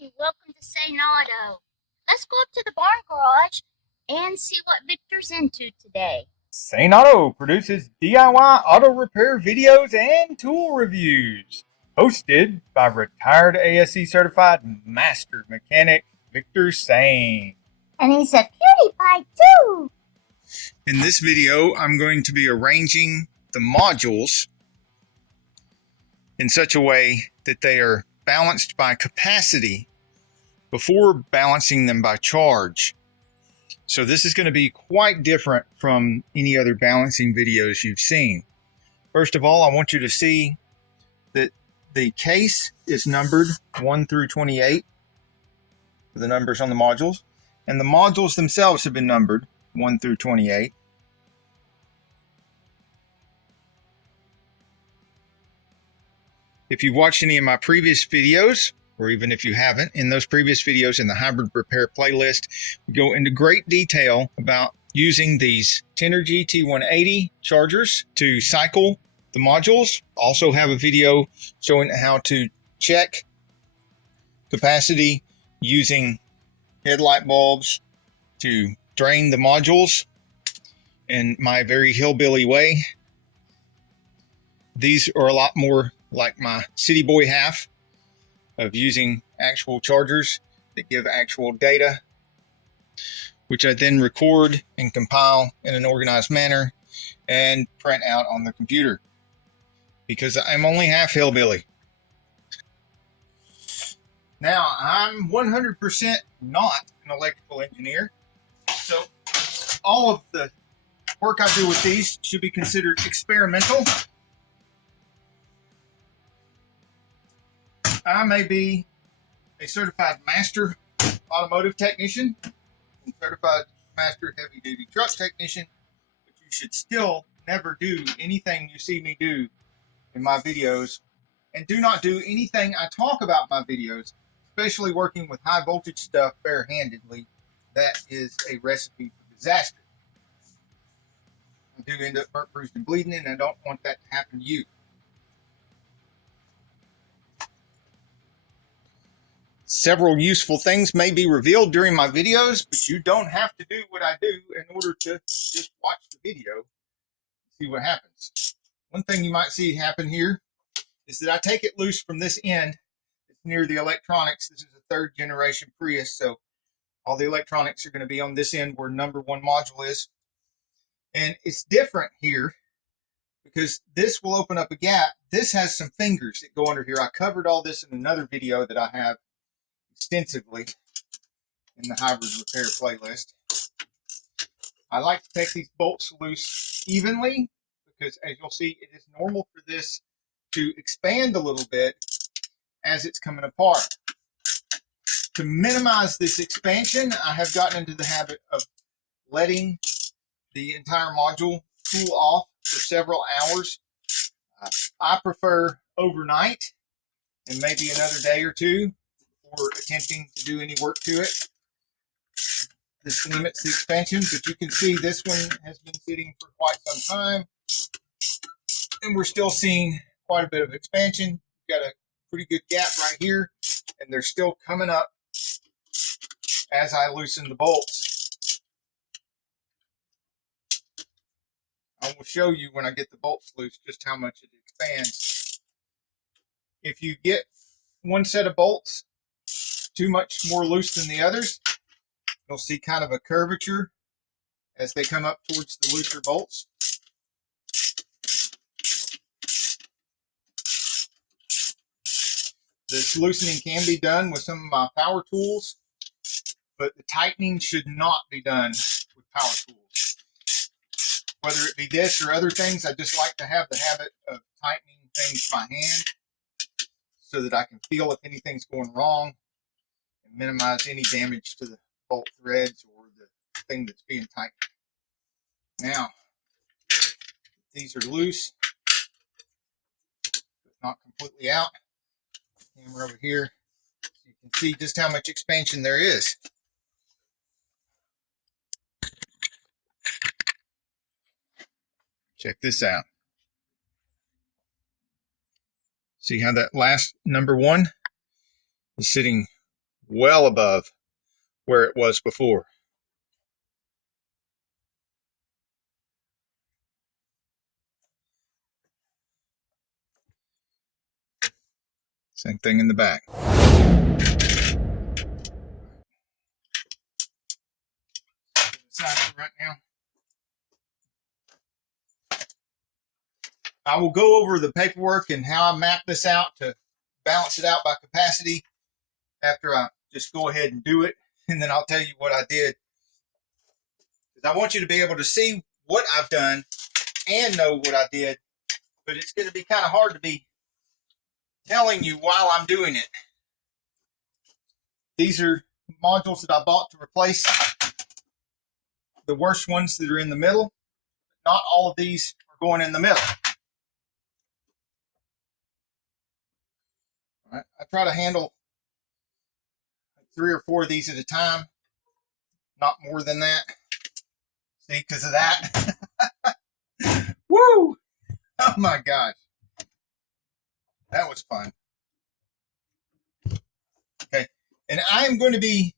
Hey, welcome to Auto. Let's go up to the barn garage and see what Victor's into today. St. Auto produces DIY auto repair videos and tool reviews. Hosted by retired ASE certified master mechanic Victor Sane. And he's a cutie pie too. In this video, I'm going to be arranging the modules in such a way that they are balanced by capacity before balancing them by charge. So this is going to be quite different from any other balancing videos you've seen. First of all, I want you to see that the case is numbered 1 through 28, the numbers on the modules, and the modules themselves have been numbered 1 through 28. If you've watched any of my previous videos, or even if you haven't, in those previous videos in the hybrid repair playlist, we go into great detail about using these Tenergy T180 chargers to cycle the modules. Also have a video showing how to check capacity using headlight bulbs to drain the modules in my very hillbilly way. These are a lot more like my city boy half of using actual chargers that give actual data, which I then record and compile in an organized manner and print out on the computer, because I'm only half hillbilly. Now, I'm 100% not an electrical engineer, so all of the work I do with these should be considered experimental. I may be a certified master automotive technician and certified master heavy-duty truck technician, but you should still never do anything you see me do in my videos, and do not do anything I talk about in my videos, especially working with high voltage stuff barehandedly. That is a recipe for disaster. I do end up burnt, bruised, and bleeding, and I don't want that to happen to you. Several useful things may be revealed during my videos, but you don't have to do what I do in order to just watch the video and see what happens. One thing you might see happen here is that I take it loose from this end. It's near the electronics. This is a 3rd generation Prius, so all the electronics are going to be on this end where number 1 module is. And it's different here because this will open up a gap. This has some fingers that go under here. I covered all this in another video that I have extensively in the hybrid repair playlist. I like to take these bolts loose evenly because, as you'll see, it is normal for this to expand a little bit as it's coming apart. To minimize this expansion, I have gotten into the habit of letting the entire module cool off for several hours. I prefer overnight and maybe another day or two before attempting to do any work to it. This limits the expansion, but you can see this one has been sitting for quite some time, and we're still seeing quite a bit of expansion. We've got a pretty good gap right here, and they're still coming up as I loosen the bolts. I will show you when I get the bolts loose just how much it expands. If you get one set of bolts too much more loose than the others, you'll see kind of a curvature as they come up towards the looser bolts. This loosening can be done with some of my power tools, but the tightening should not be done with power tools. Whether it be this or other things, I just like to have the habit of tightening things by hand so that I can feel if anything's going wrong and minimize any damage to the bolt threads or the thing that's being tightened. Now, these are loose, but not completely out. Camera over here, so you can see just how much expansion there is. Check this out. See how that last number 1 is sitting well above where it was before. Same thing in the back. Side for right now. I will go over the paperwork and how I map this out to balance it out by capacity after I just go ahead and do it, and then I'll tell you what I did. I want you to be able to see what I've done and know what I did, but it's going to be kind of hard to be telling you while I'm doing it. These are modules that I bought to replace the worst ones that are in the middle. Not all of these are going in the middle. All right. I try to handle 3 or 4 of these at a time, not more than that. See, because of that. Woo! Oh my gosh. That was fun. Okay. And I'm going to be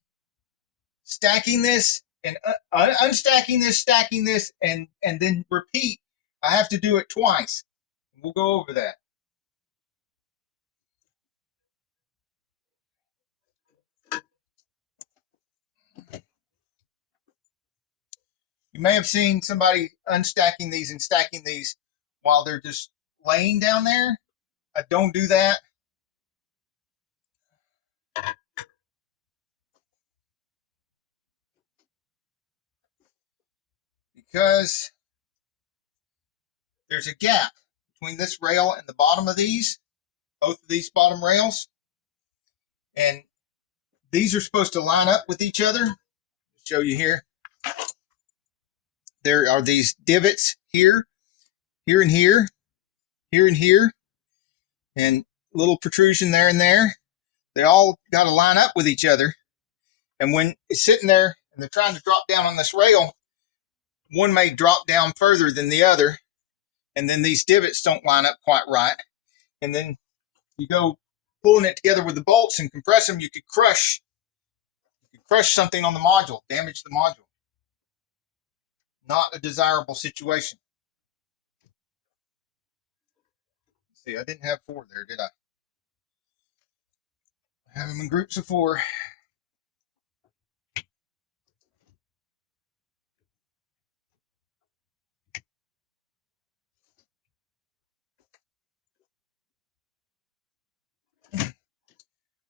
stacking this and unstacking this, stacking this, and then repeat. I have to do it twice. We'll go over that. You may have seen somebody unstacking these and stacking these while they're just laying down there. I don't do that. Because there's a gap between this rail and the bottom of these, both of these bottom rails. And these are supposed to line up with each other. I'll show you here. There are these divots here, here and here, here and here, and little protrusion there and there. They all got to line up with each other. And when it's sitting there and they're trying to drop down on this rail, one may drop down further than the other, and then these divots don't line up quite right. And then you go pulling it together with the bolts and compress them, you could crush something on the module, damage the module. Not a desirable situation. See, I didn't have 4 there, did I? I have them in groups of 4.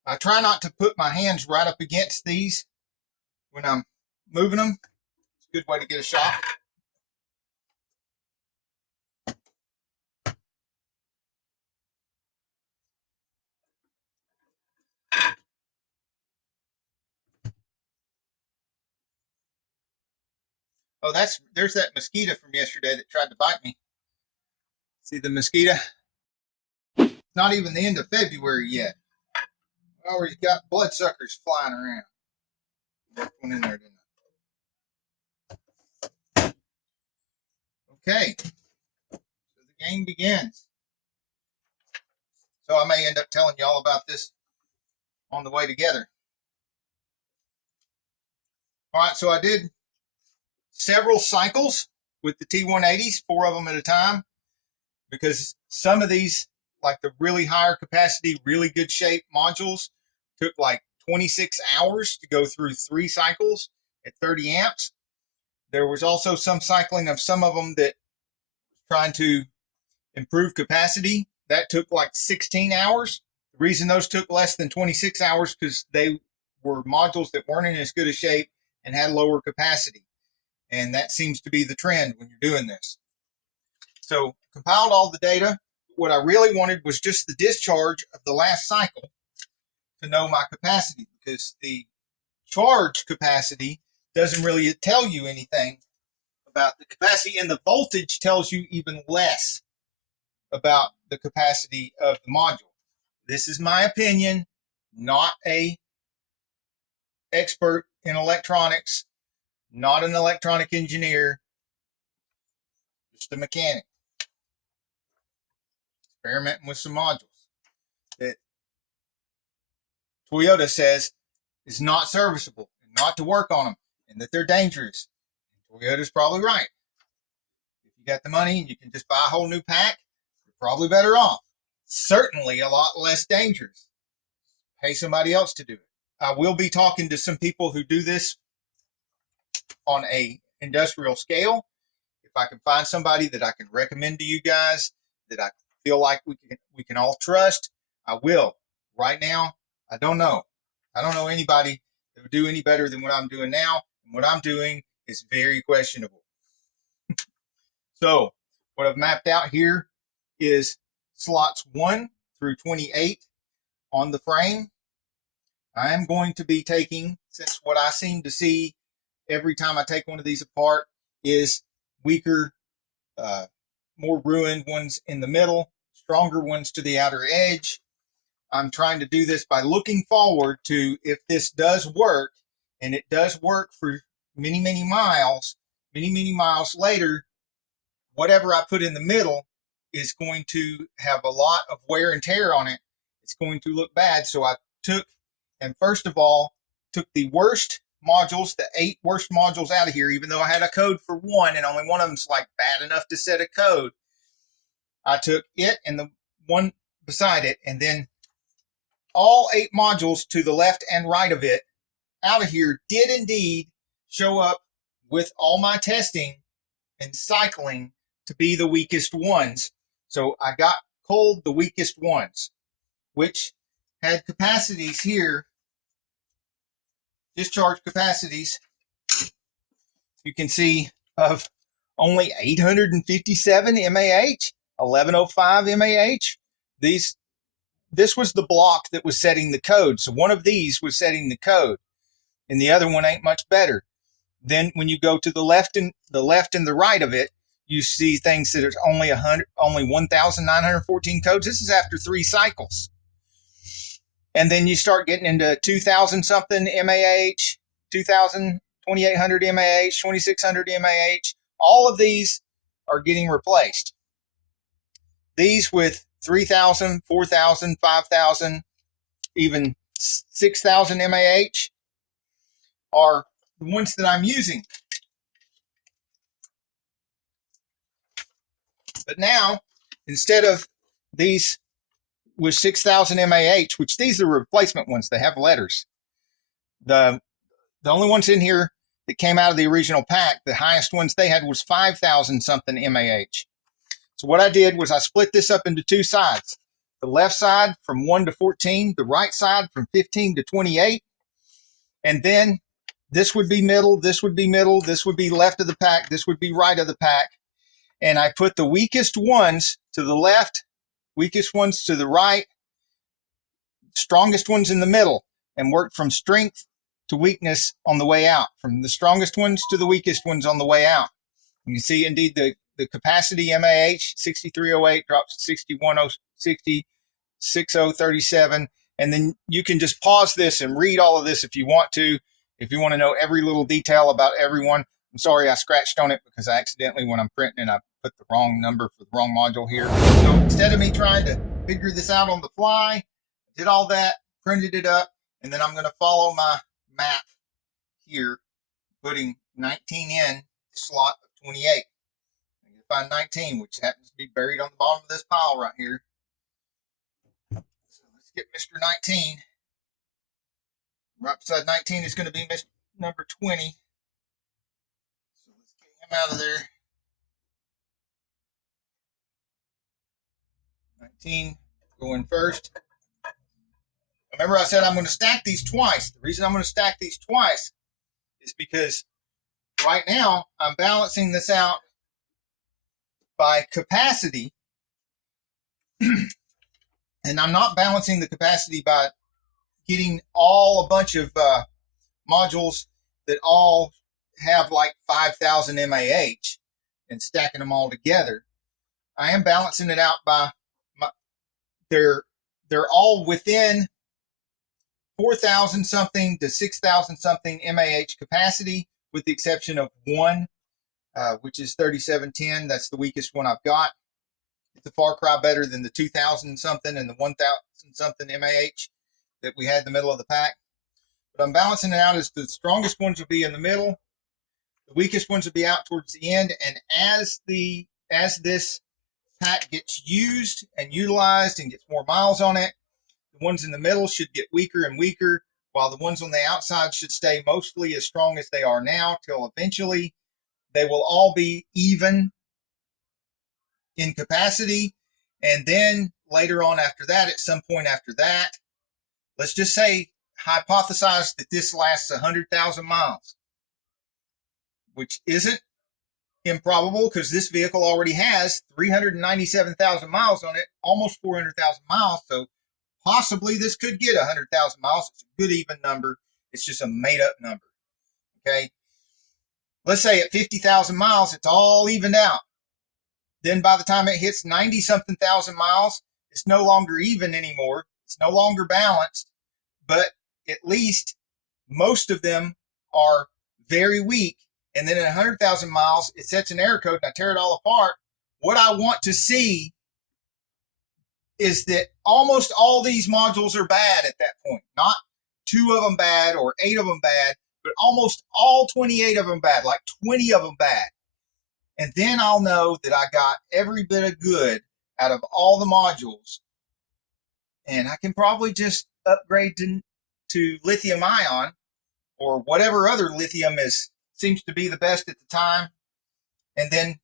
I try not to put my hands right up against these when I'm moving them. It's a good way to get a shot. Oh, there's that mosquito from yesterday that tried to bite me. See the mosquito? It's not even the end of February yet. I already got bloodsuckers flying around. Left one in there, didn't I? Okay. So the game begins. So I may end up telling you all about this on the way together. All right, so I did several cycles with the T180s, 4 of them at a time, because some of these, like the really higher capacity, really good shape modules, took like 26 hours to go through 3 cycles at 30 amps. There was also some cycling of some of them that was trying to improve capacity. That took like 16 hours. The reason those took less than 26 hours because they were modules that weren't in as good a shape and had lower capacity. And that seems to be the trend when you're doing this. So compiled all the data. What I really wanted was just the discharge of the last cycle to know my capacity, because the charge capacity doesn't really tell you anything about the capacity, and the voltage tells you even less about the capacity of the module. This is my opinion, not a expert in electronics, not an electronic engineer, just a mechanic experimenting with some modules that Toyota says is not serviceable and not to work on them and that they're dangerous. Toyota's probably right. If you got the money and you can just buy a whole new pack, you're probably better off. Certainly a lot less dangerous. Pay somebody else to do it. I will be talking to some people who do this on a industrial scale. If I can find somebody that I can recommend to you guys that I feel like we can all trust, I will. Right now, I don't know. I don't know anybody that would do any better than what I'm doing now. And what I'm doing is very questionable. So what I've mapped out here is slots 1 through 28 on the frame. I am going to be taking, since what I seem to see every time I take one of these apart is weaker, more ruined ones in the middle, stronger ones to the outer edge. I'm trying to do this by looking forward to if this does work, and it does work for many, many miles later, whatever I put in the middle is going to have a lot of wear and tear on it. It's going to look bad. So I took, and first of all, took the worst modules, the 8 worst modules out of here, even though I had a code for one and only one of them's like bad enough to set a code. I took it and the one beside it, and then all 8 modules to the left and right of it out of here did indeed show up with all my testing and cycling to be the weakest ones. So I got culled the weakest ones, which had capacities here, discharge capacities, you can see, of only 857 mAh, 1105 mAh. This was the block that was setting the code. So one of these was setting the code, and the other one ain't much better. Then when you go to the left and the right of it, you see things that are only 1,914 codes. This is after 3 cycles. And then you start getting into 2,000 something mAh, 2,000, 2,800 mAh, 2,600 mAh. All of these are getting replaced. These with 3,000, 4,000, 5,000, even 6,000 mAh are the ones that I'm using. But now, instead of these with 6,000 mAh, which these are replacement ones, they have letters. The only ones in here that came out of the original pack, the highest ones they had was 5,000 something mAh. So what I did was I split this up into 2 sides. The left side from 1 to 14, the right side from 15 to 28. And then this would be middle, this would be middle, this would be left of the pack, this would be right of the pack. And I put the weakest ones to the left, weakest ones to the right, strongest ones in the middle, and worked from strength to weakness on the way out, from the strongest ones to the weakest ones on the way out. You can see indeed the capacity MAH 6308 drops to 6160, 6037, and then you can just pause this and read all of this if you want to know every little detail about everyone. I'm sorry I scratched on it because I accidentally, when I'm printing, I put the wrong number for the wrong module here. So instead of me trying to figure this out on the fly, I did all that, printed it up, and then I'm going to follow my map here, putting 19 in slot of 28. I need to find 19, which happens to be buried on the bottom of this pile right here. So let's get Mr. 19. Right beside 19 is going to be Mr. number 20. So let's get him out of there. 19 going first. Remember I said I'm going to stack these twice. The reason I'm going to stack these twice is because right now I'm balancing this out by capacity. And I'm not balancing the capacity by getting a bunch of modules that all have like 5,000 mAh and stacking them all together. I am balancing it out by they're all within 4,000 something to 6,000 something mAh capacity, with the exception of one, which is 3710. That's the weakest one I've got. It's a far cry better than the 2,000 something and the 1,000 something mAh that we had in the middle of the pack. But I'm balancing it out as the strongest ones will be in the middle, the weakest ones will be out towards the end. And as this pack gets used and utilized and gets more miles on it, the ones in the middle should get weaker and weaker, while the ones on the outside should stay mostly as strong as they are now, till eventually they will all be even in capacity. And then later on after that, at some point after that, let's just say, hypothesize that this lasts 100,000 miles, which isn't improbable because this vehicle already has 397,000 miles on it, almost 400,000 miles. So possibly this could get 100,000 miles. It's a good even number. It's just a made up number. Okay. Let's say at 50,000 miles, it's all evened out. Then by the time it hits 90 something thousand miles, it's no longer even anymore. It's no longer balanced, but at least most of them are very weak. And then at 100,000 miles, it sets an error code and I tear it all apart. What I want to see is that almost all these modules are bad at that point. Not 2 of them bad or 8 of them bad, but almost all 28 of them bad, like 20 of them bad. And then I'll know that I got every bit of good out of all the modules. And I can probably just upgrade to lithium ion or whatever other lithium seems to be the best at the time. And then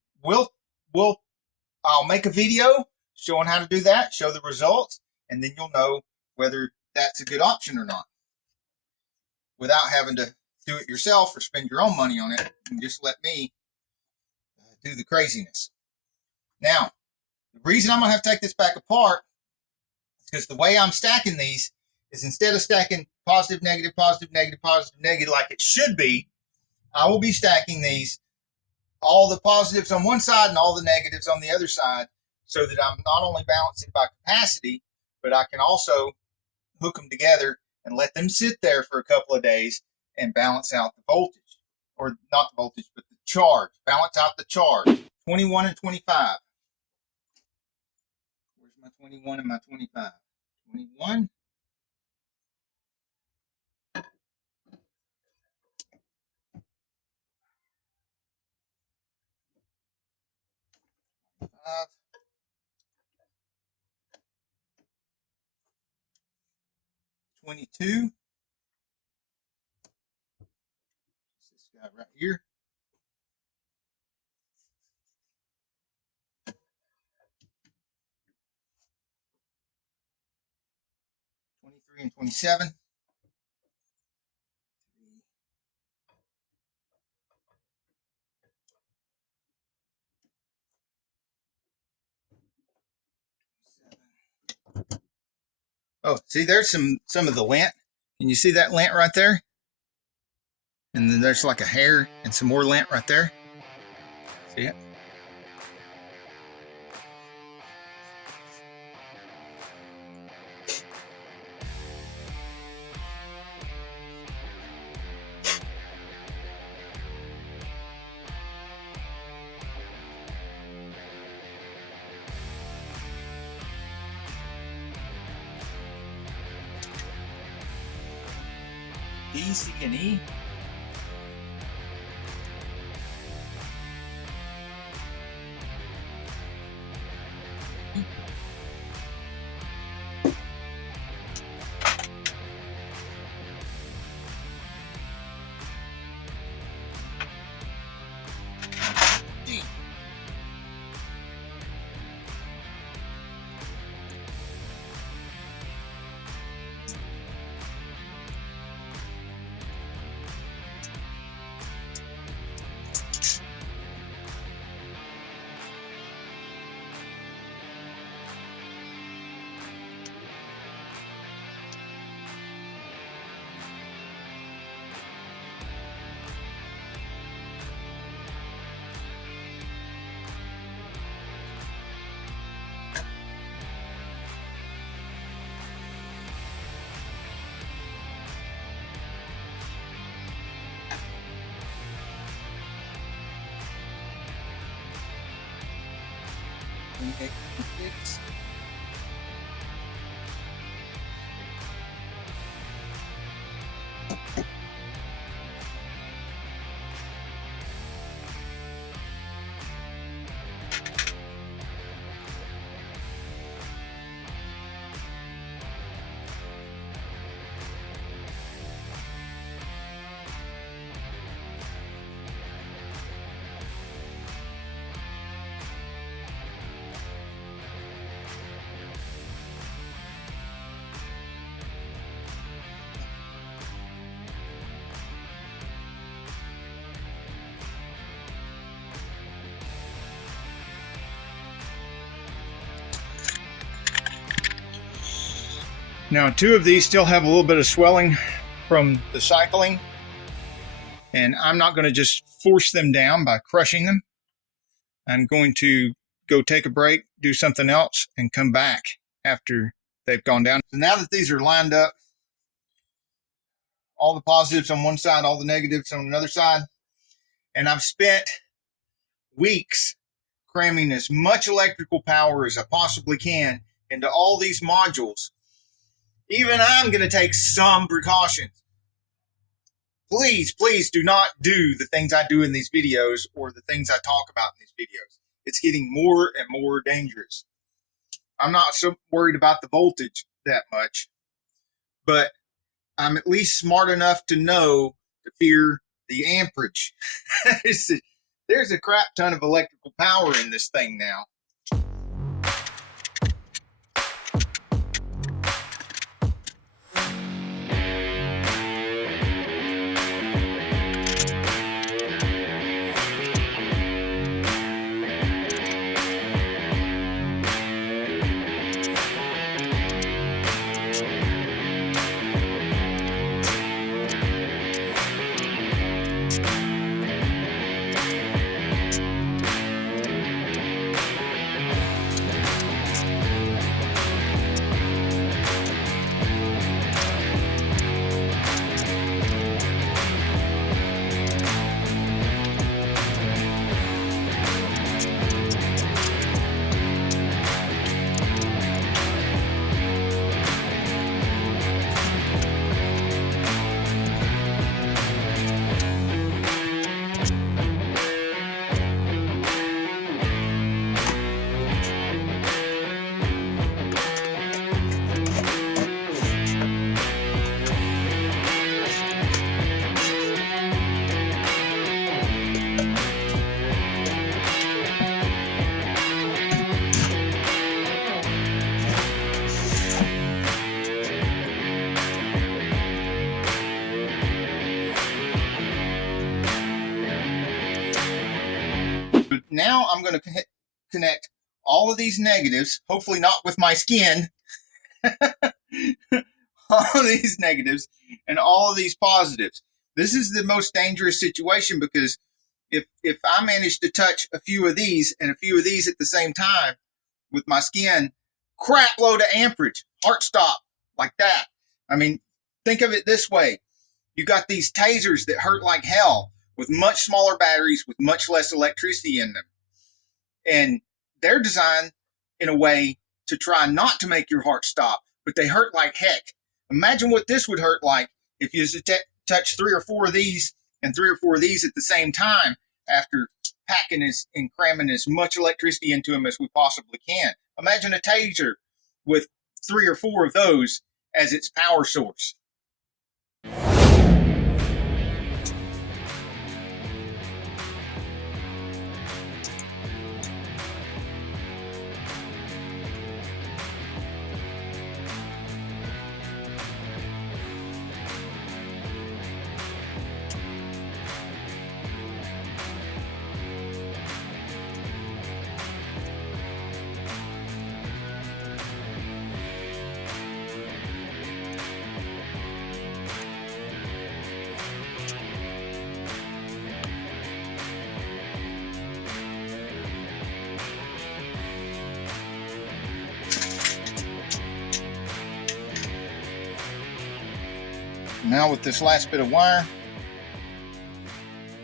I'll make a video showing how to do that, show the results, and then you'll know whether that's a good option or not, without having to do it yourself or spend your own money on it. And just let me do the craziness. Now, the reason I'm going to have to take this back apart is because the way I'm stacking these is, instead of stacking positive, negative, positive, negative, positive, negative like it should be, I will be stacking these, all the positives on one side and all the negatives on the other side, so that I'm not only balancing by capacity, but I can also hook them together and let them sit there for a couple of days and balance out the voltage. Or not the voltage, but the charge. Balance out the charge. 21 and 25. Where's my 21 and my 25? 21. Five. 22. This guy right here. 23 and 27. Oh, see, there's some of the lint. Can you see that lint right there? And then there's like a hair and some more lint right there. See it? D, C, and E. D. X. Now, two of these still have a little bit of swelling from the cycling, and I'm not going to just force them down by crushing them. I'm going to go take a break, do something else, and come back after they've gone down. So now that these are lined up, all the positives on one side, all the negatives on another side, and I've spent weeks cramming as much electrical power as I possibly can into all these modules. Even I'm going to take some precautions. Please, please do not do the things I do in these videos or the things I talk about in these videos. It's getting more and more dangerous. I'm not so worried about the voltage that much, but I'm at least smart enough to know to fear the amperage. There's a crap ton of electrical power in this thing now. Now I'm going to connect all of these negatives, hopefully not with my skin, all of these negatives and all of these positives. This is the most dangerous situation because if I manage to touch a few of these and a few of these at the same time with my skin, crap load of amperage, heart stop, like that. I mean, think of it this way. You got these tasers that hurt like hell with much smaller batteries with much less electricity in them. And they're designed in a way to try not to make your heart stop, but they hurt like heck. Imagine what this would hurt like if you just touch 3 or 4 of these and 3 or 4 of these at the same time after packing and cramming as much electricity into them as we possibly can. Imagine a taser with 3 or 4 of those as its power source. Now with this last bit of wire,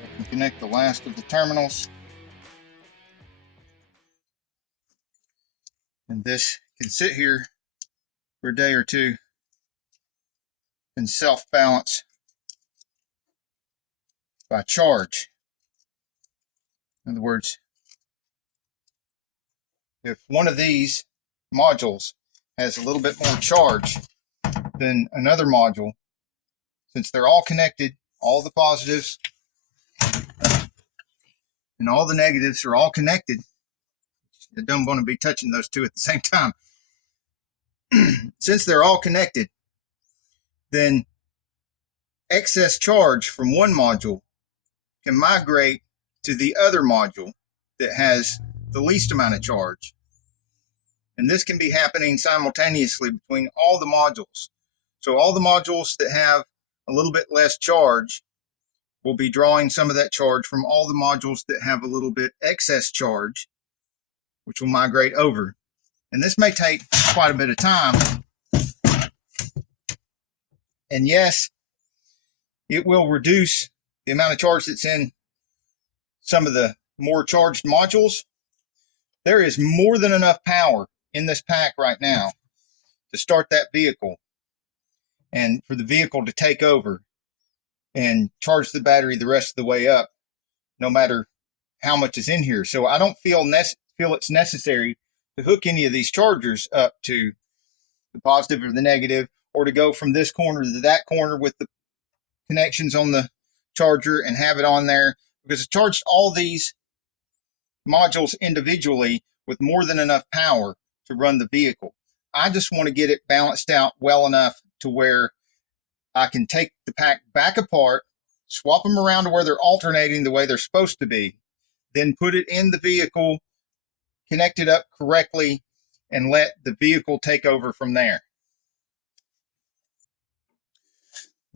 I can connect the last of the terminals. And this can sit here for a day or two and self-balance by charge. In other words, if one of these modules has a little bit more charge than another module, since they're all connected, all the positives and all the negatives are all connected, I don't want to be touching those two at the same time. Since they're all connected, then excess charge from one module can migrate to the other module that has the least amount of charge. And this can be happening simultaneously between all the modules. So all the modules that have a little bit less charge will be drawing some of that charge from all the modules that have a little bit excess charge, which will migrate over. And this may take quite a bit of time. And yes, it will reduce the amount of charge that's in some of the more charged modules. There is more than enough power in this pack right now to start that vehicle and for the vehicle to take over and charge the battery the rest of the way up, no matter how much is in here. So I don't feel it's necessary to hook any of these chargers up to the positive or the negative, or to go from this corner to that corner with the connections on the charger and have it on there, because it charged all these modules individually with more than enough power to run the vehicle. I just want to get it balanced out well enough to where I can take the pack back apart, swap them around to where they're alternating the way they're supposed to be, then put it in the vehicle, connect it up correctly, and let the vehicle take over from there.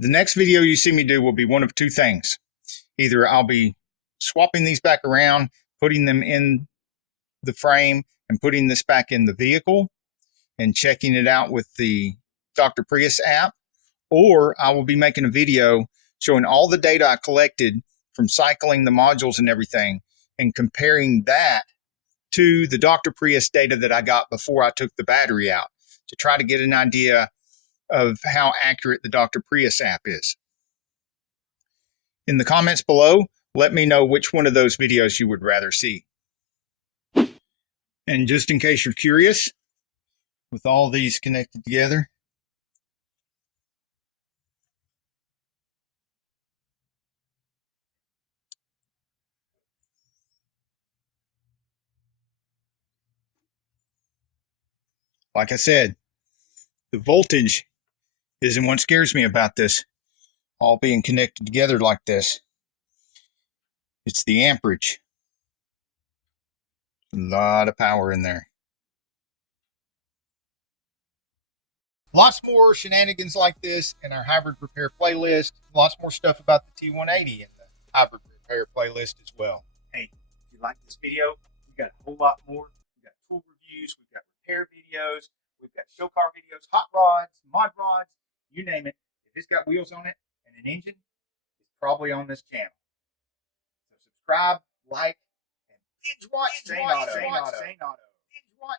The next video you see me do will be one of two things. Either I'll be swapping these back around, putting them in the frame, and putting this back in the vehicle and checking it out with the Dr. Prius app, or I will be making a video showing all the data I collected from cycling the modules and everything and comparing that to the Dr. Prius data that I got before I took the battery out, to try to get an idea of how accurate the Dr. Prius app is. In the comments below, let me know which one of those videos you would rather see. And just in case you're curious, with all these connected together, like I said, the voltage isn't what scares me about this all being connected together like this. It's the amperage. A lot of power in there. Lots more shenanigans like this in our hybrid repair playlist. Lots more stuff about the T180 in the hybrid repair playlist as well. Hey, if you like this video, we've got a whole lot more. We've got tool reviews, we've got repair videos, we've got show car videos, hot rods, mod rods, you name it. If it's got wheels on it and an engine, it's probably on this channel. So subscribe, like, and binge watch. Binge watch.